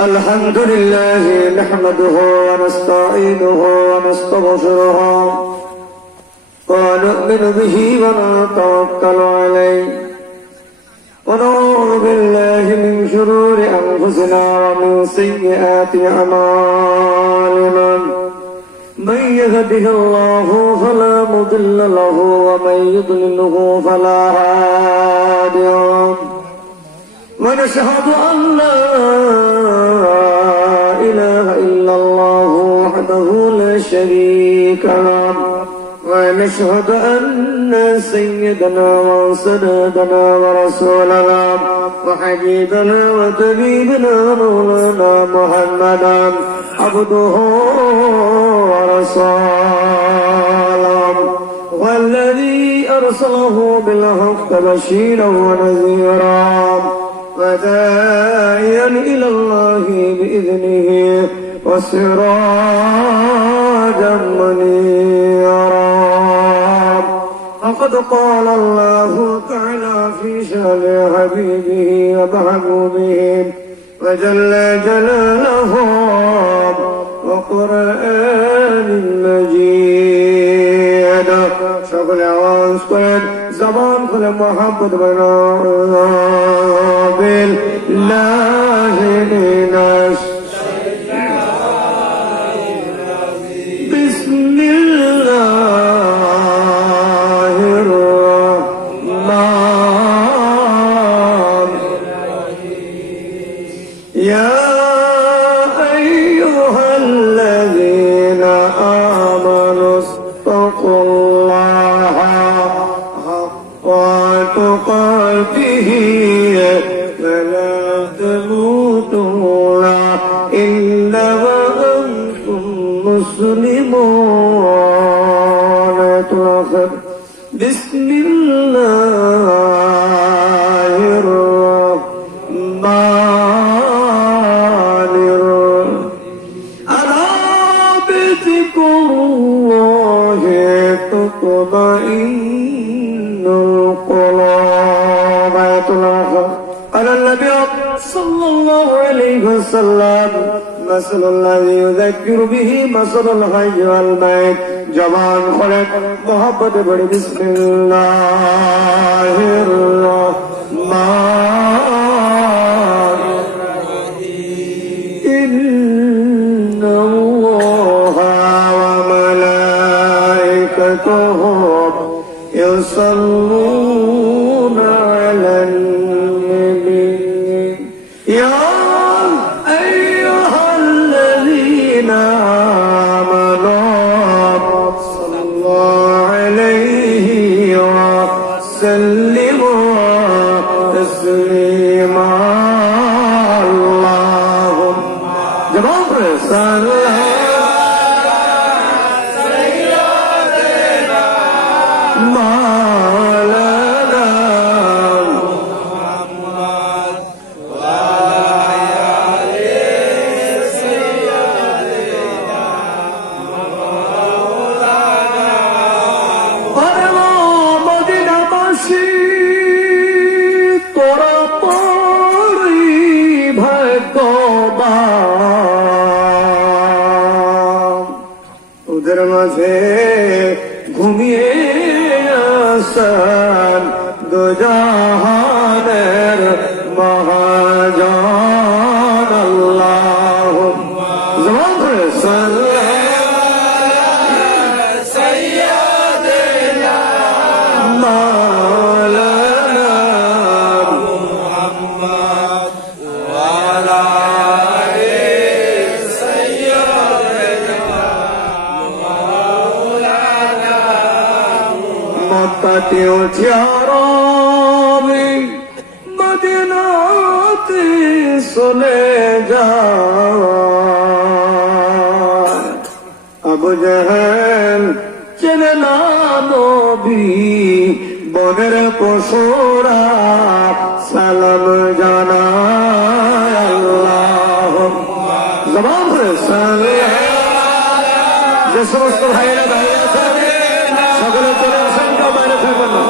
الحمد لله نحمده ونستعينه ونستغفره ونؤمن به ونتوكل عليه ونعوذ بالله من شرور أنفسنا ومن سيئات أعمالنا من يهده الله فلا مضل له ومن يضلله فلا هادي له ونشهد أن لا إله إلا الله وحده لا شريك له ونشهد أن سيدنا وسندنا ورسولنا وحبيبنا وطبيبنا مولانا محمدا عبده ورسوله والذي أرسله بالحق بشيرا ونذيرا وداعيا إلى الله بإذنه وسراجا منيرا فقد قال الله تعالى في شأن حبيبه ومحبوبه وجل جلاله وقرآن مجيد شغل عواز قرآن زبان كل محبت بنا بالله من بسم الله الرحمن يا أيها الذين آمنوا اتقوا الله حق تقاته ولا تموتن إلا وأنتم مسلمون بسم الله الرحمن الرحيم ألا بذكر الله تطمئن القلوب على النبي صلى الله عليه وسلم مثل الذي يذكر به مثل الحي والميت جوان خلق محبت بڑی بسم الله الرحمن إن الله وملائكته يصلون على النبي يا أيها الذين آمنوا صلوا عليه وسلموا تسليما اللهم جواب صل ওদের মাঝে ঘুমিয়ে আসেন দুজাহানের মহাজন আল্লাহুম্মা সাইয়্যিদিনা মাওলানা মুহাম্মদ ওয়া আলা উঠিয়ারি মদিনাতে চলে যায় আবু জাহেল চেনে না নবী বনের পশুরা সালাম জানায় আল্লাহুম্মা জবান করে যে সমস্ত ভাইরা দাঁড়িয়ে আছে সকলে চলে আসেন কেউ বাইরে ফিরবেন না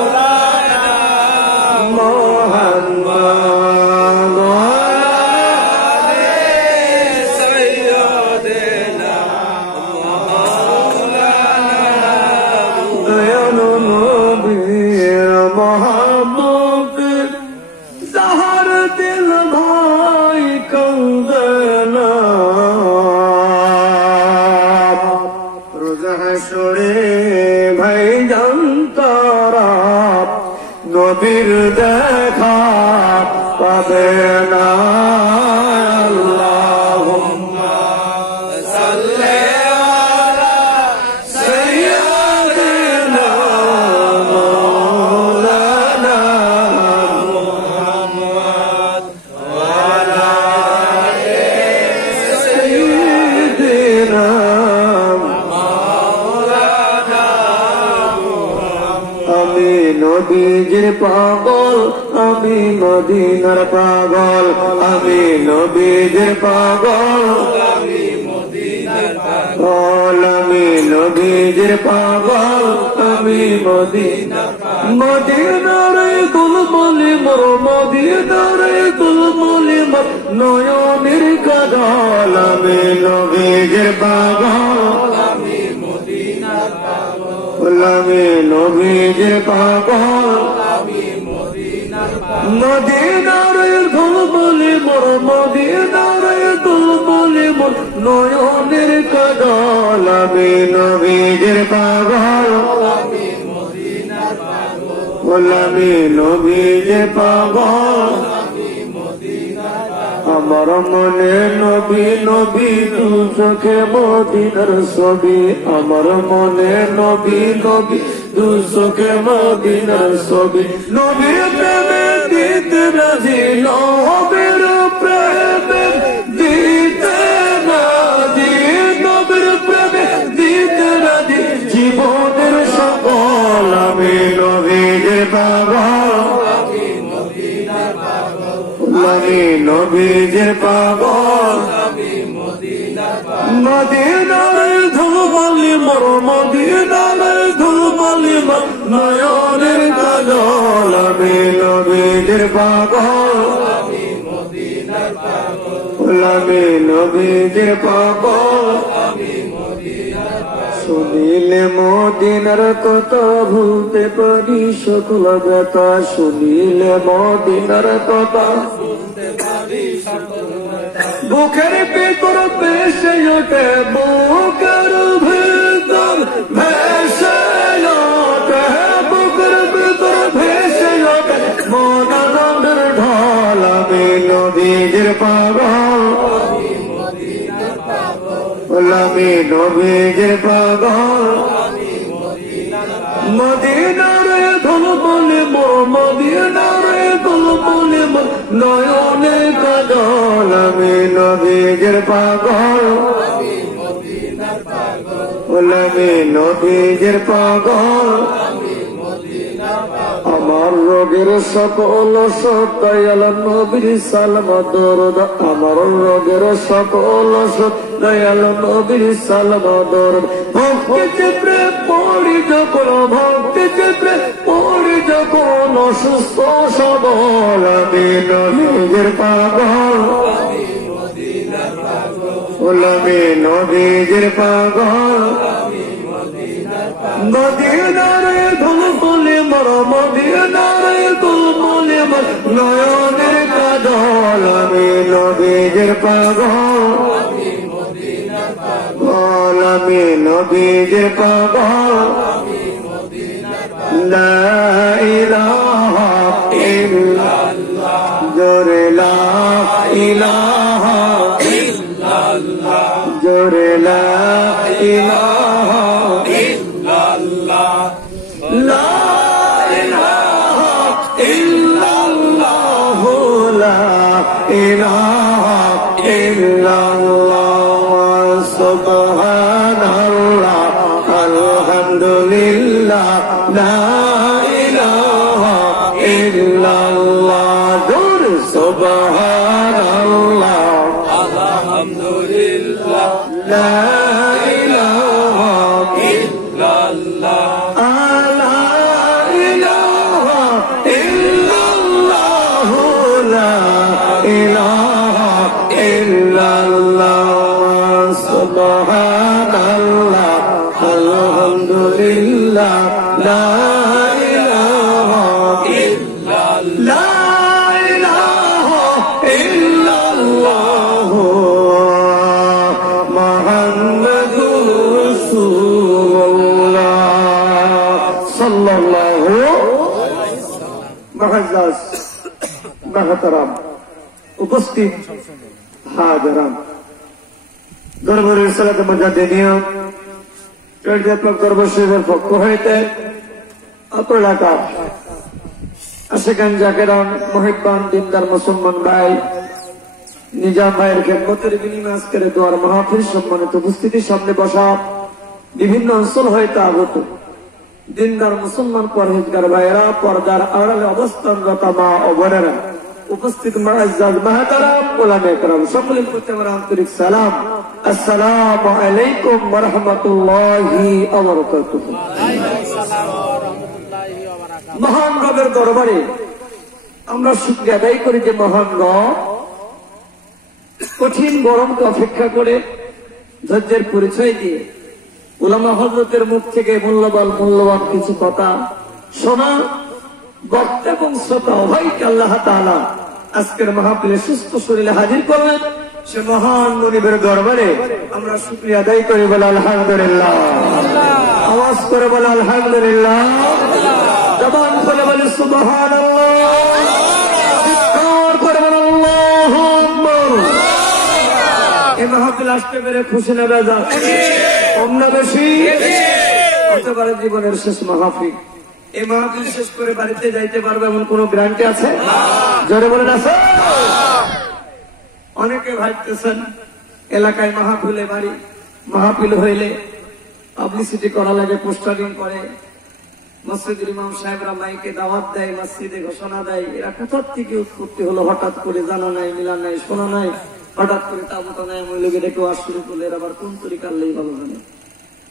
নবীর দেখা পাবে না আল্লাহুম্মা সাল্লি আলা সাইয়্যিদিনা মাওলানা মুহাম্মদ ওয়া আলা আলি সাইয়্যিদিনা নবীজির পাগল আমি মদিনার পাগল আমি নবীজির পাগল আমি মদিনার পাগল আমি নবীজির পাগল আমি মদিনার মদিনার দুলমলি মোর মদিনার দুলমলি মোর নয়নের কাজল আমি নবীজির পাগল আমি মদিনার পাগল আমি নবীজির পাগল আমি মদিনার পাগল মদিনার দুলমলি মোর মদিনার দুলমলি মোর নয়নের কাজল আমি নবীজির পাগল আমি মদিনার পাগল আমি নবীজির পাগল আমি মদিনার পাগল আমার মনে নবী নবী দু চোখে মদিনার ছবি আমার মনে নবী নবী দু চোখে মদিনার ছবি নবীর প্রেমে দিতে রাজি নবীর প্রেমে দিতে রাজি নবীর প্রেমে দিতে রাজি জীবনের সকল আমি নবীর পাগল আমি মদিনার পাগল আমি নবীর পাগল আমি মদিনার পাগল মদিনার ধুলমলি মোর মদিনার ধুলমলি মোর নয়নের কাজল আমি নবীর পাগল আমি মদিনার পাগল আমি নবীর পাগল আমি মদিনার পাগল শুনিলে মদিনার কথা ভুলতে পারি সকল ব্যথা শুনিলে মদিনার কথা ভুলতে পারি সকল বুকের ভিতর ভেসে ওঠে বুকের ভিতর ভেসে ওঠে বুকের ভিতর ভেসে ওঠে মন আনন্দের ঢল আমি নবীর পাগল আমি মদিনার পাগল আমি নবীর পাগল আমি মদিনার পাগল মদিনার ধুলমলি মোর মদিনার ধুলমলি মোর নয়নের কাজল আমি নবীর পাগল আমি মদিনার পাগল আমি নবীর পাগল আমি মদিনার পাগল আমার রোগের সকল সত্যাল নবীর সালাম দরদ আমার রোগের সকল সত্যাল নবীর সালাম দরদ ভক্তি চিত্রে পড়ি যখন ভক্তি চিত্রে পড়ি যখন অসুস্থ সবল আমি নবীর পাগল আমি মদিনার পাগল আমি নবীর পাগল আমি মদিনার পাগল মদিনার ধুলমলি মোর মদিনার ধুলমলি মোর নয়নের কাজল আমি নবীর পাগল আমি মদিনার পাগল আমি নবীর পাগল আমি মদিনার পাগল লা ইলাহা ইল্লাল্লাহ জোরে লা ইলাহা ইল্লাল্লাহ জোরে লা ইলাহা ইল্লাল্লাহ লা ইলাহা ইল্লাল্লাহ লা ইলাহা ইল্লাল্লাহ সুবহানাল্লাহ আলহামদুলিল্লাহ লা ইলাহা ইল্লাল্লাহ জোরে সুবহানাল্লাহ আলহামদুলিল্লাহ লা ইলাহা ইল্লাল্লাহ লা ইলাহা ইল্লাল্লাহ লা ইলাহা মাহতারাম উপস্থিত হাজারাম দরবারের সালাতে মুজাদ্দিদিয়া দরবার শরীফের পক্ষ হইতে অত্র এলাকার আশিকান জাকেরান মুহিব্বান দিনদার মুসলমান ভাই নিজাম ভাইয়ের খেদমতের বিনিময়ে আজকের দোয়ার মাহফিল সম্মানিত উপস্থিতির সামনে বসা বিভিন্ন অঞ্চল হইতে আগত দিনদার মুসলমান পরহেজগার ভাইয়েরা, পর্দার আড়ালে অবস্থানরত মা ও বোনেরা, উপস্থিত মুআজ্জাজ মাহতারাম ওলামায়ে কেরাম, সকলের প্রতি আমার আন্তরিক সালাম। আসসালামু আলাইকুম ওয়া রাহমাতুল্লাহি ওয়া বারাকাতুহু। মহান রবের দরবারে আমরা শুকরিয়া আদায় করি যে মহান রব কঠিন গরমকে অপেক্ষা করে ধৈর্যের পরিচয় দিয়ে উলামা হযরতের মুখ থেকে মূল্যবান কিছু কথা শোনা, বক্তা এবং শ্রোতা উভয়কে আল্লাহ তাআলা আজকের মাহফিলে সুস্থ শরীরে হাজির করলেন। সে মহান মুনিবের দরবারে আমরা শুকরিয়া আদায় করি, বলে আলহামদুলিল্লাহ। আওয়াজ করে বলে আলহামদুলিল্লাহ, জবান খুলে বলে সুবহানাল্লাহ, চিৎকার করে বলে আল্লাহু আকবার। এই মাহফিল আসতে পেরে খুশি না বেজার? কম না বেশি? হতে পারে জীবনের শেষ মাহফিল। এই মাহফিল শেষ করে বাড়িতে যাইতে পারবে এমন কোন গ্যারান্টি আছে? জোরে বলেন আছে? অনেকে ভাবতেছেন এলাকায় মাহফিলে বাড়ি, মাহফিল হইলে পাবলিসিটি করা লাগে, পোস্টারিং করে, মসজিদের ইমাম সাহেবরা মাইকে দাওয়াত দেয়, মসজিদে ঘোষণা দেয়। এরা কোথার থেকে উৎপত্তি হলো হঠাৎ করে? জানা নাই, মিলা নাই, শোনা নাই, হঠাৎ করে তাবুতা নাই মহিলাকে ডেকে ওয়াজ শুরু করলে এর আবার কোন তরিকার লেই ভালো জানে।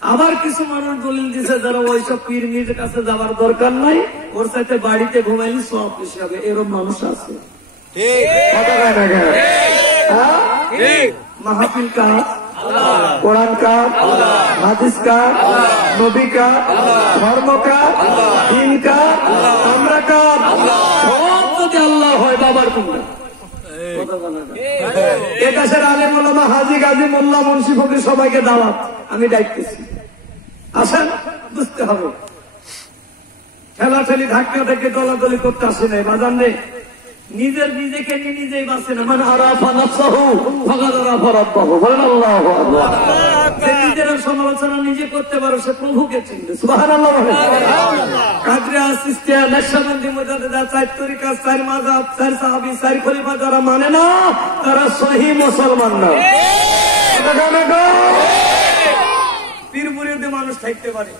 আবার কিছু মানুষ দলিল দিছে যারা ওইসব পীর নিজের কাছে যাওয়ার দরকার নাই, ওর সাথে বাড়িতে ঘুমাইলে সব বেশি হবে, এরকম মানুষ আছে। মাহফিল কা, কোরআন কা, হাদিস কা, নবী কা, ধর্ম কা, দিন কা, আমরা কা, সব যদি আল্লাহ হয় বাবার কোনটা? একাশের আলেম ওলামা, হাজী গাজী মোল্লা মুন্সি ফকির সবাইকে দাওয়াত আমি ডাকতেছি, আসেন। বুঝতে হবে ঠেলাঠেলি ধাক্কা থেকে দলাদলি করতে আসে নাই বাজান রে। নিজেকে নিয়ে নিজেই বাঁচেন। মানে আরাফা নাফসাহু ফাকাদ আরাফা রাব্বাহু, বলেন আল্লাহু আকবার। যে নিজের সমালোচনা নিজে করতে পারো সে প্রভুকে চিনবে। সুবহানাল্লাহ। কাদরিয়া, চিশতিয়া, নকশবন্দি, মুজাদ্দিদা, চার তরিকা, চার মাযহাব, চার সাহাবী, চার খলিফা যারা মানে না তারা সহি মুসলমান না। পীর মুরিদে মানুষ থাকতে পারে।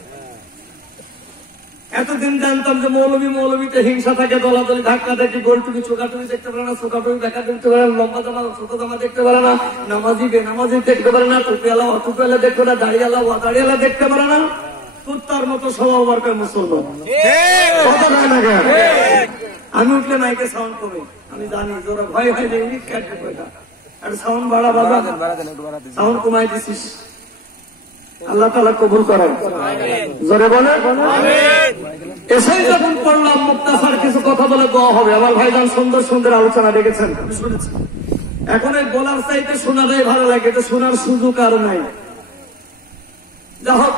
এতদিন জানতাম যে মৌলবীতে হিংসা থাকে, দলাদলি ধাক্কা থাকে, গোলটুকি চোখাটুকি দেখতে পারে না, চোখাটুকি দেখা দেখতে পারে না, লম্বা জামা ছোট জামা দেখতে পারে না, নামাজি বেনামাজি দেখতে পারে না, টুপিওয়ালা অটুপিওয়ালা দেখতে পারে না, দাড়িওয়ালা দাড়িওয়ালা দেখতে পারে না। কুত্তার মতো স্বভাব বারকার মুসলমান। আমি উঠলে নাইকে সাউন্ড কমে, আমি জানি যে ওরা ভয় হয় যে ইউনিট কাটবে কয়টা, আর সাউন্ড বাড়া বাজা, সাউন্ড কমাই দিছিস। আল্লাহ তাআলা কবুল করেন, জোরে বলে। এসেই যখন পড়লাম মুক্তাসার কিছু কথা বলে দোয়া হবে। আমার ভাইজান সুন্দর সুন্দর আলোচনা দেখেছেন, আমি শুনেছি। এখন এই বলার চাইতে শোনাটাই ভালো লাগে, এটা শোনার সুযোগ আর নাই। যা হোক,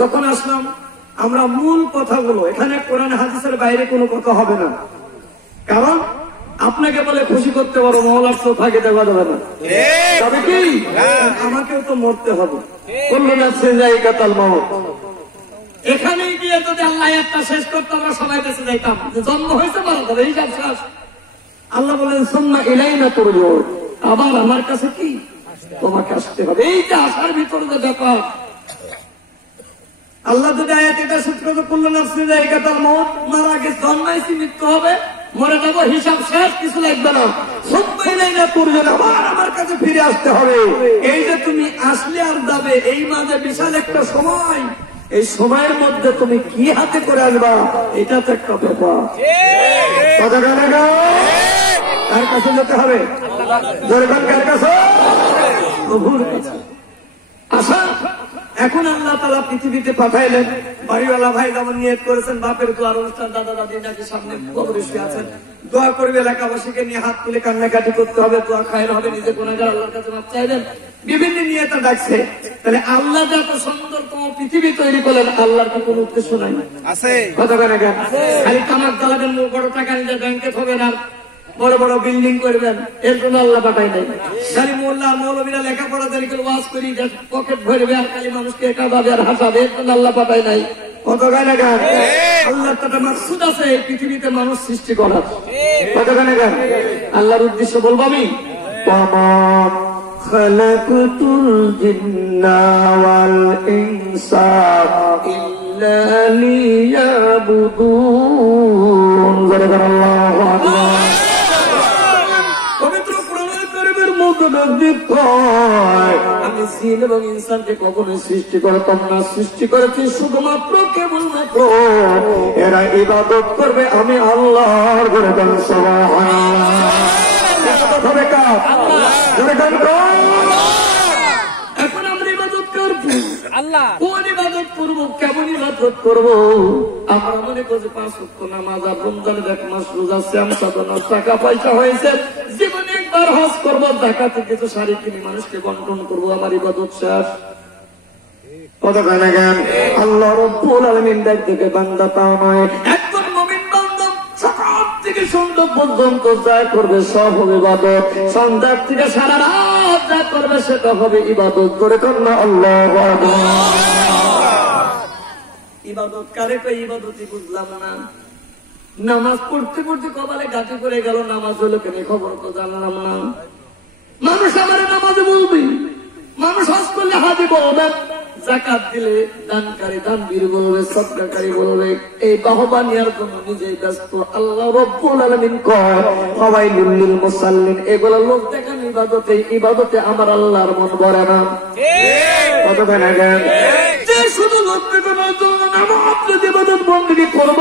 যখন আসলাম আমরা মূল কথাগুলো, এখানে কোরআন হাদিসের বাইরে কোনো কথা হবে না। কারণ আপনাকে বলে খুশি করতে পারো, মহলার তো থাকে দেওয়া যাবে না। তবে কি আমাকেও তো মরতে হবে। কুল্লু নাফসিন যায়িকাতুল মাউত। এখানে গিয়ে যদি আল্লাহ একটা শেষ করতে আমরা সবাই বেঁচে যাইতাম, জন্ম হয়েছে মারা যাবে, এই শেষ। আল্লাহ বলেন সুম্মা ইলাইনা তুরজাউন, আবার আমার কাছে কি তোমাকে আসতে হবে। এই যে আসার ভিতরে যে ব্যাপার, আল্লাহ যদি আয়াত এটা সূত্র তো কুল্লু নাফসিন যায়িকাতুল মাউত, মারা আগে জন্মাইছি, মৃত্যু হবে, মরে যাবো, হিসাব শেষ, কিছু লাগবে না। আমার কাছে ফিরে আসতে হবে। এই যে তুমি আসলে আর যাবে, এই মাঝে বিশাল একটা সময়, এই সময়ের মধ্যে তুমি কি হাতে করে আসবা, এটা তো একটা ব্যাপার। কার কাছে যেতে হবে? কার কাছে? প্রভুর কাছে। আশা এখন আল্লাহ তাআলা পৃথিবীতে পাঠাইলেন। বাড়িওয়ালা ভাই যেমন নিয়ত করেছেন, বাপের দোয়ার অনুষ্ঠান, দাদা দাদি নাকি সামনে কবরে শুয়ে আছেন, দোয়া করবে, এলাকাবাসীকে নিয়ে হাত তুলে কান্নাকাটি করতে হবে, দোয়া খায়ের হবে, নিজে গুনাহগার, আল্লাহর কাছে মাফ চাইবেন, বিভিন্ন নিয়তে ডাকছে। তাহলে আল্লাহ যত সুন্দরতম পৃথিবী তৈরি করলেন, আল্লাহর কি কোনো উদ্দেশ্য নাই? আছে। কথা বলে না, খালি কামাক জ্বালাবেন, বড় টাকা নিজে ব্যাংকে থবেন, আর বড় বড় বিল্ডিং করবেন, এর জন্য আল্লাহ পাঠাই নাই। খালি মোল্লা মৌলবীরা লেখাপড়া তারিখে ওয়াজ করি, পকেট ভরবে আর খালি মানুষকে একাভাবে আর হাসাবে, এর জন্য আল্লাহ পাঠাই নাই। কত গানে গান আল্লাহ একটা মাকসুদ আছে এই পৃথিবীতে মানুষ সৃষ্টি করার। কত গানে গান আল্লাহর উদ্দেশ্য বলবো আমি, খালাকতুল জিন্না ওয়াল ইনসা ইল্লা লিয়াবুদুন। আল্লাহু আকবার। পবিত্র কোরআনুল কারীমের মধ্যে আমি জিন এবং ইনসানকে কখনো সৃষ্টি করতাম না, সৃষ্টি করেছি শুধুমাত্র কেবলমাত্র এরা ইবাদত করবে আমি আল্লাহর। করে দেন এখন আমরা ইবাদত করবো আল্লাহ, কোন ইবাদত করবো, কেমন ইবাদত করবো? আমরা মনে করছি 5 ওয়াক্ত নামাজ আর রমজানের 1 মাস রোজা, শ্যাম সাধনার টাকা পয়সা হয়েছে, জীবনে একবার হজ করবো, জাকাতে কিছু শাড়ি কিনে মানুষকে বন্টন করবো, আমার ইবাদত শেষ। কত গানে গান আল্লাহ রাব্বুল আলামিন ডাক দিবে বান্দা তা নয়। একজন মুমিন বান্দা সকাল থেকে সন্ধ্যা পর্যন্ত যা করবে সব হবে ইবাদত, সন্ধ্যা থেকে সারা রাত যা করবে সেটা হবে ইবাদত। করে কন্যা আল্লাহু আকবার। ইবাদত কারে কই? ইবাদতই বুঝলাম না। নামাজ পড়তে পড়তে কপালে গাঁটি করে গেল, নামাজ হলো কেন খবর তো জানলাম না। মানুষ আমার নামাজে বলবে, মানুষ হজ করলে হাজি বলবে, যাকাত দিলে দানকারী দানবীর বলবে, সদকাকারী বলবে। এই বাহবা নেওয়ার জন্য নিজেই ব্যস্ত। আল্লাহ রাব্বুল আলামিন কয় ফাওয়াইলুল লিল মুসাল্লিন, এগুলো লোক দেখান ইবাদতে, ইবাদতে আমার আল্লাহর মন ভরে না। কত গান গান যে শুধু লোক দেখানোর জন্য নামাজ ইবাদত বندگی করব,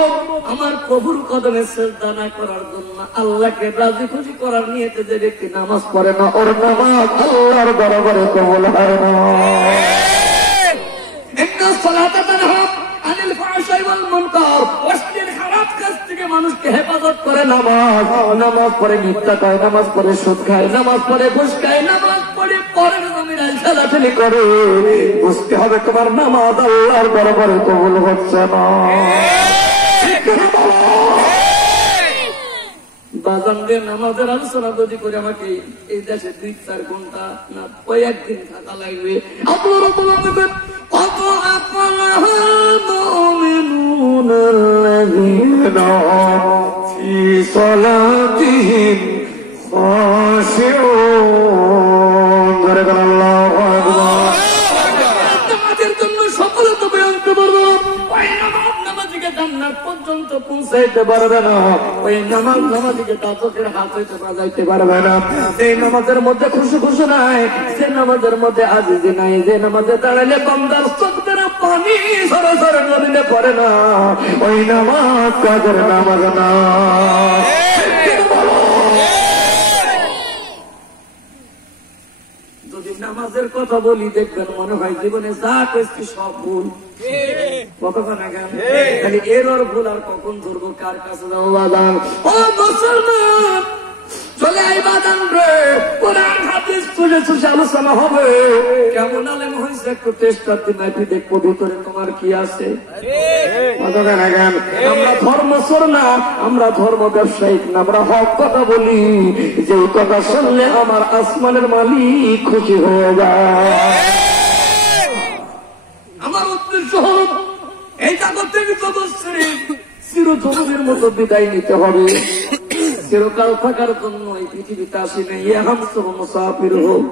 আমার প্রভুর কদমে সিজদা না করার জন্য, আল্লাহকে রাজি খুশি করার নিয়তে যে ব্যক্তি নামাজ পড়ে না, ওর নামাজ আল্লাহর দরবারে কবুল হয় না। মানুষকে হেফাজত করে নামাজ, নামাজ পড়ে মিথ্যা খায়, নামাজ পড়ে সুদ খায়, নামাজ পড়ে ঘুষ খায়, নামাজ পড়ে পরের জমিনে ঠেলাঠেলি করে। বুঝতে হবে তোমার নামাজ আল্লাহর দরবারে কবুল হচ্ছে না। বাজানরে নামাজের আলোচনা যদি করে আমাকে এই দেশে 2-4 ঘন্টা না কয়েকদিন থাকা লাগবে। আপনারা বলবেন কত আফলাহাল মুমিনুনাল্লাযীনা ফি সালাতিহিম খাশিউন। আল্লাহু আকবার। নামাজের জন্য সকলে তো বয়ান করব, ওই নামাজিকে জান্নাত পর্যন্ত পৌঁছাইতে পারবে না, ওই নামাজিকে তাদের হাত হইতে বাজাইতে পারবে না। সেই নামাজের মধ্যে খুশি খুশি নাই, যে নামাজের মধ্যে আজিজি নাই, যে নামাজে দাঁড়ালে বান্দার চোখ দ্বারা পানি সরাসরি নদীতে পড়ে না, ওই নামাজ কাজের নামাজ না। যদি নামাজের কথা বলি দেখবেন মনে হয় জীবনে যা করছি সব ভুল। খালি এর ওর ভুল, আর কখন ধরবো, কার কাছে যাবো? বাদান ও মুসলমান, চলে আই বাদান রে, কোরআন হাদিস তুলে তুলে আলোচনা হবে। কেমন আলেম হয়েছে একটু চেষ্টা দিন, দেখবো ভিতরে তোমার কি আছে। আমরা ধর্মচোর না, আমরা ধর্ম ব্যবসায়িক না, আমরা হক কথা বলি। যে কথা শুনলে আমার আসমানের মালিক খুশি হয়ে যায়। আমার উদ্দেশ্য হল এই জগৎ থেকে চিরজীবনের মতো বিদায় নিতে হবে। চিরকাল থাকার জন্য এই পৃথিবীতে আসি না। ইয়ে হাম সব মুসাফির হোক,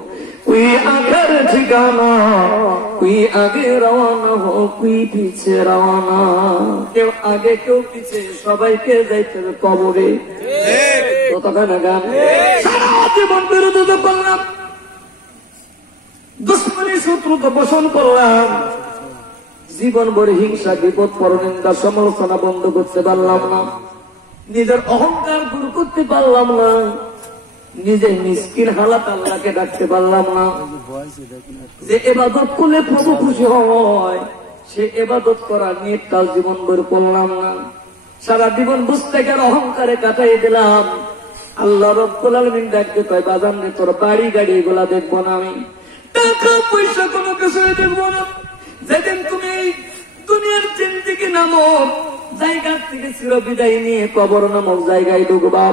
कोई आखिर ठिकाना, कोई आगे रवाना हो, कोई पीछे रवाना। কেউ আগে কেউ পিছে, সবাইকে যাইতে হবে কবরে। কতখানি গান সারা জীবন বিরোধিতা করলাম, দুশ্মনী শত্রুতা পোষণ করলাম, জীবন ভরে হিংসা বিপদ পরনিন্দা সমালোচনা বন্ধ করতে পারলাম না, নিজের অহংকার দূর করতে পারলাম না, নিজের মিসকিন হালাত আল্লাহকে ডাকতে পারলাম না। যে ইবাদত করলে প্রভু খুশি হয়, সে ইবাদত করার নিয়তটাও জীবন ভরে করলাম না। সারা জীবন বুঝতে গেলে অহংকারে কাটাই দিলাম। আল্লাহ রাব্বুল আলামিন ডাকতে কয় বাজান রে, তোর বাড়ি গাড়ি এগুলা দেখবো না, আমি টাকা পয়সা কোনো কিছু দেখবো না। যেদিন তুমি দুনিয়ার জিন্দেগি নামক জায়গা থেকে চির বিদায় নিয়ে কবর নামক জায়গায় ঢুকবা,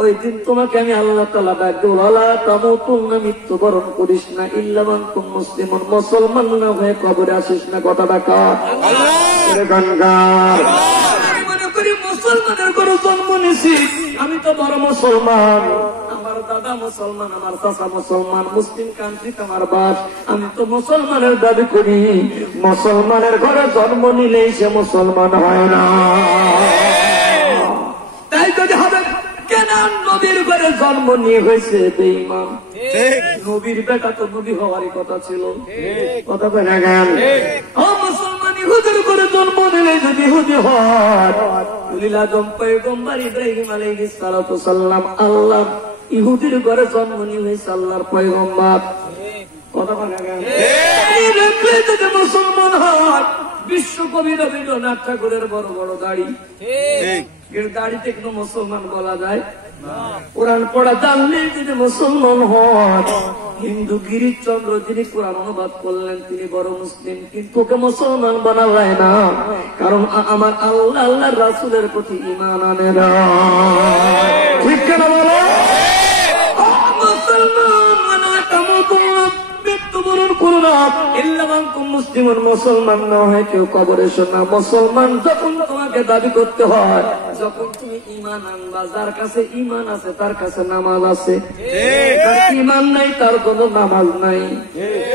ওই দিন তোমাকে আমি আল্লাহ তাআলা ডাক দেব, ওয়ালা তামুতুন্না, মৃত্যুবরণ করিস না, ইল্লা ওয়া আনতুম মুসলিমুন, মুসলমান না হয়ে কবরে আসিস না। কথাটা কার? আমি মনে করি মুসলমানের ঘরে জন্ম নিছি, আমি তো বড় মুসলমান, আমার দাদা মুসলমান, আমার চাচা মুসলমান, মুসলিম কান্ট্রিতে আমার বাস, আমি তো মুসলমানের দাবি করি। মুসলমানের ঘরে জন্ম নিলেই সে মুসলমান হয় না। তাই যদি হবে কেন নবীর ঘরে জন্ম নিয়ে হয়েছে বেঈমান? নবীর বেটা তো নবী হওয়ারই কথা ছিল। কথা বলে গেল মুসলমান ইহুদের ঘরে জন্ম নিলে যদি ইহুদি হয়, উলিল আযম পয়গম্বর ইব্রাহিম আলাইহিস সালাতু সাল্লাম আল্লাহ ইহুদির ঘরে জন্ম নিয়ে হয়েছে আল্লাহর পয়গম্বর। কথা বলে গেল যদি মুসলমান হয়, বিশ্বকবি রবীন্দ্রনাথ ঠাকুরের বড় বড় দাড়ি, দাড়িতে কোনো মুসলমান বলা যায়? কোরআন পড়া জানলে যদি মুসলমান হন, হিন্দু গিরিশচন্দ্র যিনি কোরআন অনুবাদ করলেন তিনি বড় মুসলিম, কিন্তু ওকে মুসলমান বানা যায় না, কারণ আমার আল্লাহ আল্লাহর রাসূলের প্রতি ঈমান আনে না। ঠিক কেন বলো? মুসলমান মানে মৃত্যুবরণ করো না, ইল্লা ওয়া আনতুম মুসলিমুন, মুসলমান না হয় কেউ কবরে শোনা। মুসলমান যখন তোমাকে দাবি করতে হয়, যখন তুমি ঈমান আনবা, যার কাছে ঈমান আছে তার কাছে নামাজ আছে, যার ঈমান নাই তার কোনো নামাজ নাই।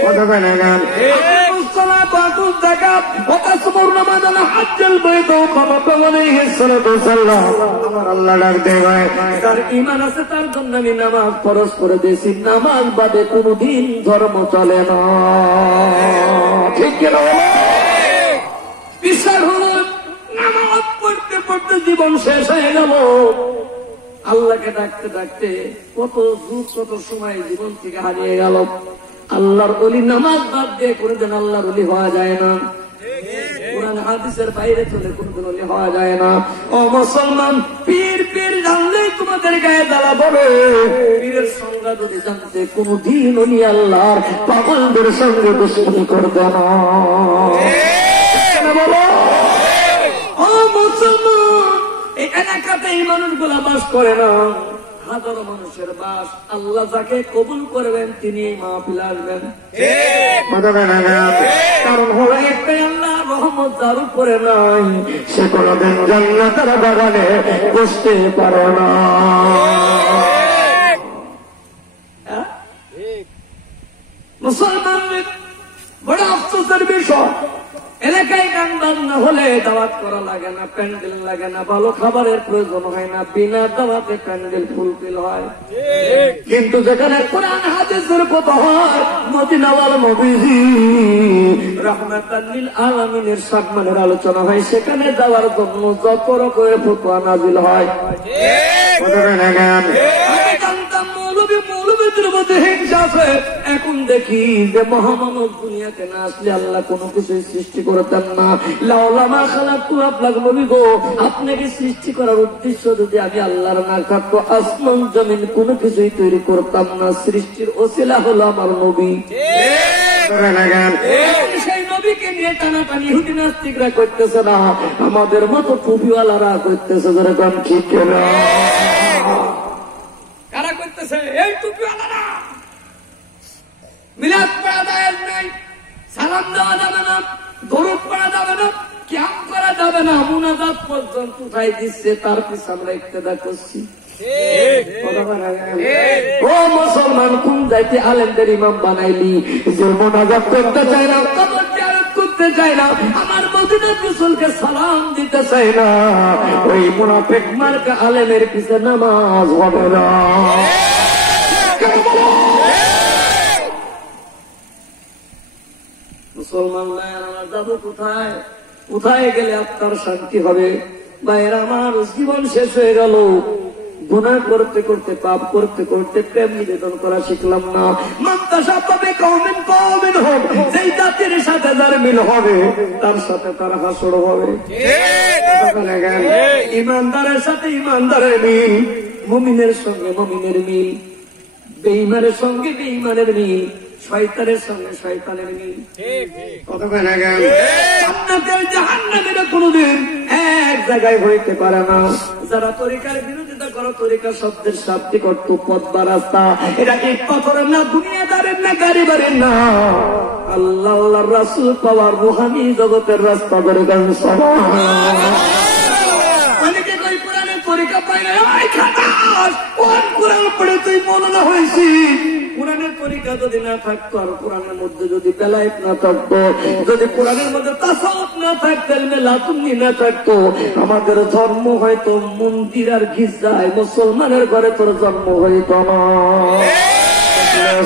কথা বলে না? আমার আল্লাহ ডাক দেয়, যার ঈমান আছে তার জন্য আমি নামাজ ফরজ করে দিয়েছি, নামাজ বাদে কোনদিন ধর্ম চলে না। ঠিক কিনা? বিশ্বাস হল নামাজ পড়তে পড়তে জীবন শেষ হয়ে গেল, আল্লাহকে ডাকতে ডাকতে কত যুগ কত সময় জীবন থেকে হারিয়ে গেল। আল্লাহর ওলি নামাজ বাদ দিয়ে কোনদিন আল্লাহর ওলি হওয়া যায় না, কোরআন হাদিসের বাইরে চলে কোনদিন ওলি হওয়া যায় না। ও মুসলমান, পীর পীর জানলেই তোমাদের গায়ে জ্বালা পড়ে, পীরের সংজ্ঞা যদি জানতে কোনদিন ওলি আল্লাহর পাগলদের সঙ্গে দুশ্মনী করবে না। বলো ও মুসলমান, এখানে একাতে এই মানুষগুলা বাস করে না, হাজারো মানুষের বাস। আল্লাহ যাকে কবুল করবেন তিনি এই মাহফিলে আসবেন। কারণ হলো একটাই, আল্লাহ রহমত যার উপরে নাই সে কোনদিন জান্নাতের বাগানে বসতে পারে না। মুসলমানদের বড় আফসোসের বিষয়, এলাকায় গান বাজনা হলে দাওয়াত করা লাগে না, প্যান্ডেল লাগে না, ভালো খাবারের প্রয়োজন হয় না, বিনা দাওয়াতে প্যান্ডেল ফুলফিল হয়। কিন্তু যেখানে কোরআন হাদিসের কথা হয়, মদিনাওয়ালা নবীজি রাহমাতাল লিল আলামিনের সম্মানের আলোচনা হয়, সেখানে যাওয়ার জন্য যত রকমের ফতোয়া নাযিল হয়। মৌলবীদের মধ্যে হিংসা আছে। এখন দেখি যে মহামানব দুনিয়াতে না আসলে আল্লাহ কোনো কিছুই সৃষ্টি করতেন না। লাউলামা খালাকতু আফলাক, নবী গো আপনাকে সৃষ্টি করার উদ্দেশ্য যদি আমি আল্লাহর না থাকতো, আসমান জমিন কোনো কিছুই তৈরি করতাম না। সৃষ্টির ওসিলা হলো আমার নবী। সেই নবীকে নিয়ে টানাটানি ইহুদি নাস্তিকরা করতেছে না, আমাদের মতো টুপিওয়ালারা করতেছে। যেরকম ঠিক না? কারা করতেছে? এই টুপিওয়ালারা। মিলাদ পড়া জায়েজ নাই, সালাম দেওয়া যাবে না, দরুদ পড়া যাবে না, কিয়াম করা যাবে না, মুনাজাত পর্যন্ত উঠাই দিচ্ছে, তার পিছনে আমরা ইক্তেদা করছি। ও মুসলমান, কোন যাইতে আলেমদের ইমাম বানাইলি যে মুনাজাত করতে চায় না, কবর জিয়ারত করতে চায় না, আমার মদিনার রাসূলকে সালাম দিতে চায় না, ওই মুনাফিক মার্কা আলেমের পিছে নামাজ হবে না। মুসলমান আমার যাবো কোথায়? কোথায় গেলে আপনার শান্তি হবে? ভাইয়েরা আমার, জীবন শেষ হয়ে গেল, গুনাহ করতে করতে, পাপ করতে করতে প্রেম নিবেদন করা শিখলাম না। মান্তাসাব্বাবে কওমিন কওমিন হোক, যেই জাতির সাথে যার মিল হবে তার সাথে তার হাসর হবে। ইমানদারের সাথে ইমানদারের মিল, মুমিনের সঙ্গে মুমিনের মিল, বেঈমানের সঙ্গে বেঈমানের মিল, শয়তানের সঙ্গে শয়তানের মিল। কতক্ষণ আগে জান্নাতের জাহান্নামের কোনদিন এক জায়গায় হইতে পারে না। যারা তরিকার বিরোধিতা করো, তরিকা শব্দের শাব্দিক অর্থ পথ বা রাস্তা, এটা এক পাথরের না, দুনিয়াদারের না, গাড়ি বাড়ির না, আল্লাহ আল্লাহর রাসূল পাওয়ার রুহানি জগতের রাস্তা ধরে গান। অনেকে কই কোরআনের তরিকা পাই না, কোন কোরআন পড়ে তুই মৌলানা হয়েছি? কোরআনের তরিকা যদি না থাকতো, আর কোরআনের মধ্যে যদি বেলায়েত না থাকতো, যদি কোরআনের মধ্যে তাসাউফ না থাকতো, ইলমে লাদুন্নি না থাকতো, আমাদের জন্ম হয়তো মন্দির আর গির্জায়, মুসলমানের ঘরে তোর জন্ম হইতো না।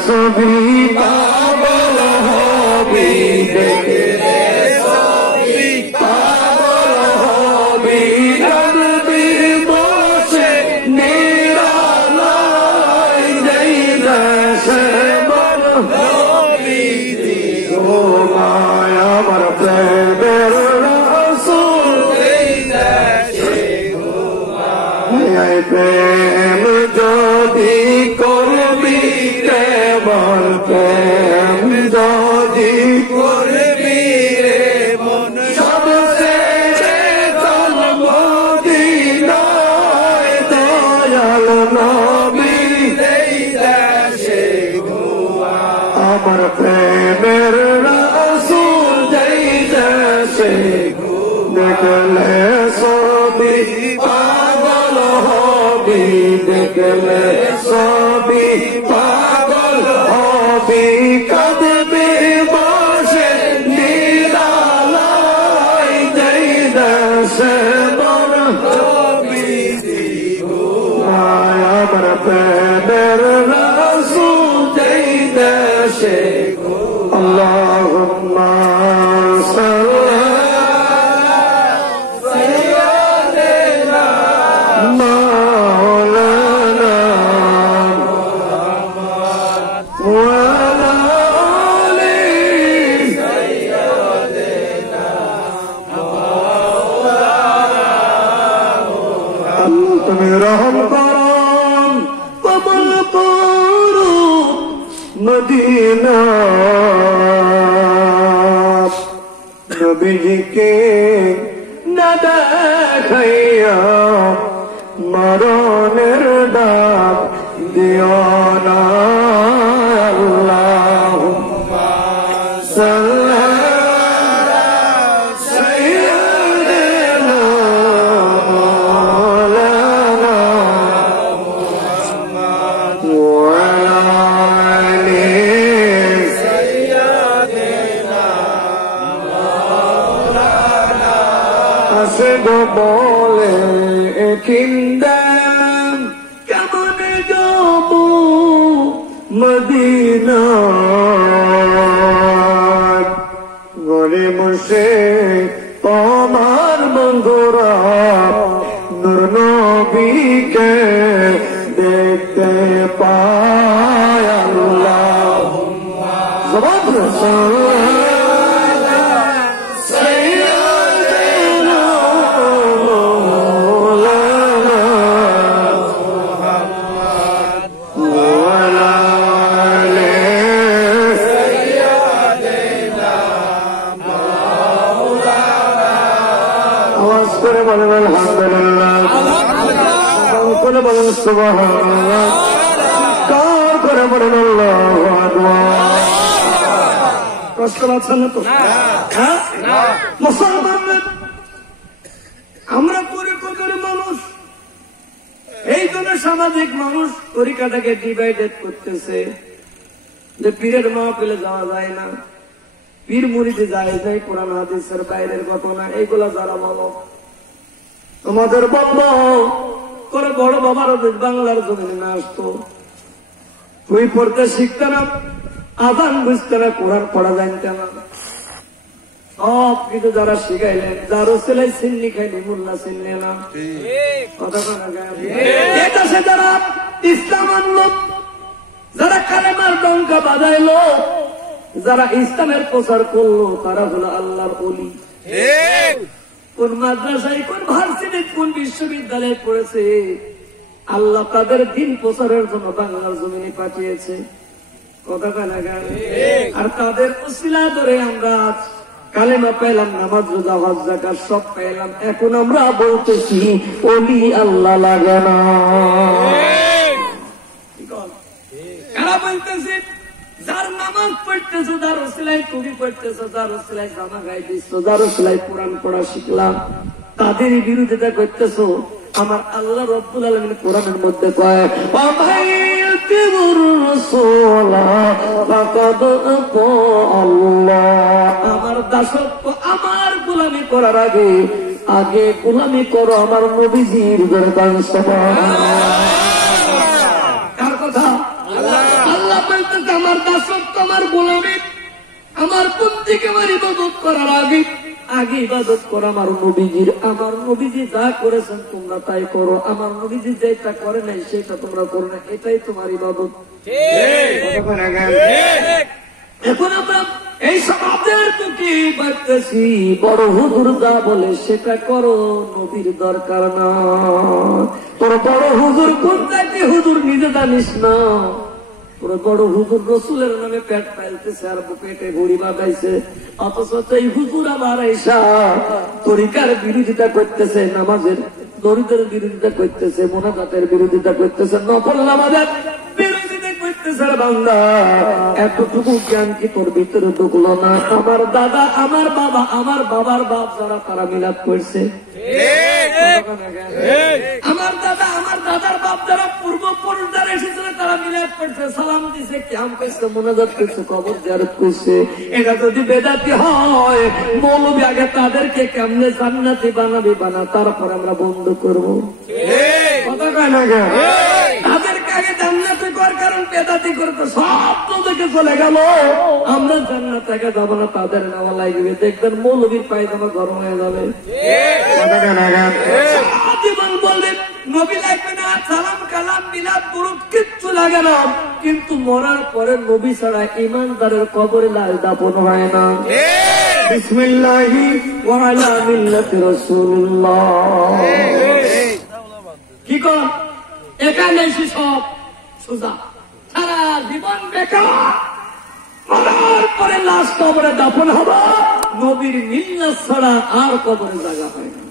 সবই পাগল হবি, দেখলে সবই পাগল হবি, রাখবি বসে নিরালায়, যেই দেশে বল হবি ও মায়া আমার প্রেমের রাসূল, এই দেশে ঘুমায়। প্রেম যদি করবি রে মন, প্রেম যদি করবি রে মন, সবচেয়ে চল মদিনায়, দয়াল নবী এই দেশে ঘুমায়। আমার প্রেমের রাসূল যেই দেশে দেখলে সবই পাগল হবি, দেখলে সবই পাগল হবি, কাঁদবি বসে নিরালায়, যেই দেশে মন হবি ঘুমায়। আমার প্রেমের রাসূল যেই দেশে, আল্লাহুম্মা সাল্লি সাইয়্যিদিনা মাওলানা মুহাম্মদ ওয়া আলা আলি সাইয়্যিদিনা মাওলানা। তুমি রহম করো, কবুল করো মদিনা, নবীজিকে না দেখাইয়া মরণের ডাক দিও না। আল্লাহুম্মা সাল্লি আলা সাইয়্যিদিনা মাওলানা মুহাম্মদ ওয়া আলা আলি সাইয়্যিদিনা মাওলানা। আসে গো বলে কিন্দাম, কেমন যাব মদিনা, ঘরে বসে তোমার বন্ধুরা নূর নবীকে দেখতে পায়। আল্লাহুম্মা সাল্লি আলা সাইয়্যিদিনা মাওলানা মুহাম্মদ ওয়া আলা আলি সাইয়্যিদিনা মাওলানা। আওয়াজ করে বলেন আলহামদুলিল্লাহ, করে বলেন সুবহানাল্লাহ, কার করে বলেন আল্লাহু আকবার। কষ্ট পাচ্ছেন না তো? মুসলমান আমরা পরিকল্পনা মানুষ, এই জন্য সামাজিক মানুষ তরিকাটাকে ডিভাইডেড করতেছে, যে পীরের মাহফিলে যাওয়া যায় না, পীর মুরিদে যায় যায়, কোরআন হাদিসের বাইরের ঘটনা, এইগুলা যারা বলো তোমাদের বাবা করে বড় বাবার বাংলার জমিনে না আসতো, তুই পড়তে শিখতে না, আজান বুঝতে না, কোরআন পড়া জানতে না, সব কিছু যারা শিখাইলেন, যারও ছেলে সিন্নি খাইনি, মোল্লা সিন্নি না, কথা সে যারা ইসলাম আনলো, যারা কালেমার ডঙ্কা বাজাইলো, যারা ইসলামের প্রচার করলো, তারা হলো আল্লাহর ওলি। কোন মাদ্রাসায়, কোন ভার্সিটি, কোন বিশ্ববিদ্যালয়ে পড়েছে, আল্লাহ তাদের দিন প্রচারের জন্য বাংলার জমিনে পাঠিয়েছে। কথা বলা গেল। আর তাদের উসিলা ধরে আমরা কালেমা পেলাম, নামাজ রোজা হজ যাকাত সব পেলাম। এখন আমরা বলতেছি ওলি আল্লাহ লাগে না। কারা বলতেছে? যার নামাজ পড়তেছে, যার উসিলায় টুপি পড়তেছে, যার উসিলায় জামা গায়ে দিচ্ছ, যার উসিলায় কোরআন পড়া শিখলাম, তাদেরই বিরোধিতা করতেছ। আমার আল্লাহ রব্বুল আলামিন কোরআনের মধ্যে কয়, আমার দাসত্ব, আমার গোলামি করার আগে আগে গোলামি করো আমার নবীজির দরকার। কার কথা? আল্লাহ বলতেছে আমার দাসত্ব, আমার গোলামি, আমার বন্দিকে আমার ইবাদত করার আগে আগে ইবাদত করো আমার নবীজির। আমার নবীজি যা করেছেন তোমরা তাই করো, আমার নবীজি যেটা করে নাই সেটা তোমরা করো না, এটাই তোমার ইবাদত। এখন আমরা এই সমাজের টুকি বাড়তেছি, বড় হুজুর যা বলে সেটা করো, নবীর দরকার না। তোর বড় হুজুর কোন জাতি হুজুর নিজে জানিস না। তোর বড় হুজুর রসুলের নামে পেট পাইতেছে আর পেটে ঘুড়ি বাঁধাইছে, অথচ এই হুজুর আমার আইসা তরিকার বিরোধিতা করতেছে, নামাজের দরিদ্রের বিরোধিতা করতেছে, মোনাজাতের বিরোধিতা করতেছে, নফল নামাজের বিরোধিতা করতেছে। বান্দা এতটুকু জ্ঞান কি তোর ভিতরে ঢুকলো না? আমার দাদা, আমার বাবা, আমার বাবার বাপ যারা তারা মিলাদ করছে, আমার দাদা, আমার দাদার বাপ যারা পূর্বপুরুষ যারা এসেছিল তারা মিলাদ করছে, সালাম দিছে, ক্যাম করছে, মোনাজাত করছে, কবর জিয়ারত করছে। এটা যদি বেদাতি হয়, মৌলবী আগে তাদেরকে কেমনে জান্নাতি বানাবি বানা, তারপর আমরা বন্ধ করবো। কথা কয় না? তাদেরকে আগে জান্নাতি কর, কারণ বেদাতি করতে সব তো দেখে চলে গেল। আমরা জান্নাত থেকে যাবো না, তাদের নেওয়া লাগবে। দেখবেন মৌলবীর পায়জামা গরম হয়ে যাবে। জীবন বলবে নবী লাগবে না, সালাম কালাম মিলাদ দুরূদ কিচ্ছু লাগে না, কিন্তু মরার পরে নবী ছাড়া ইমানদারের কবরে লাশ দাফন হয় না। বিসমিল্লাহি ওয়া আলা মিল্লাতি রাসূলুল্লাহ। কি কর এখানে সব সোজা, সারা জীবন বেকার, মরার পরে লাশ কবরে দাফন হবে, নবীর মিল্লাত ছাড়া আর কবরে জায়গা হয় না।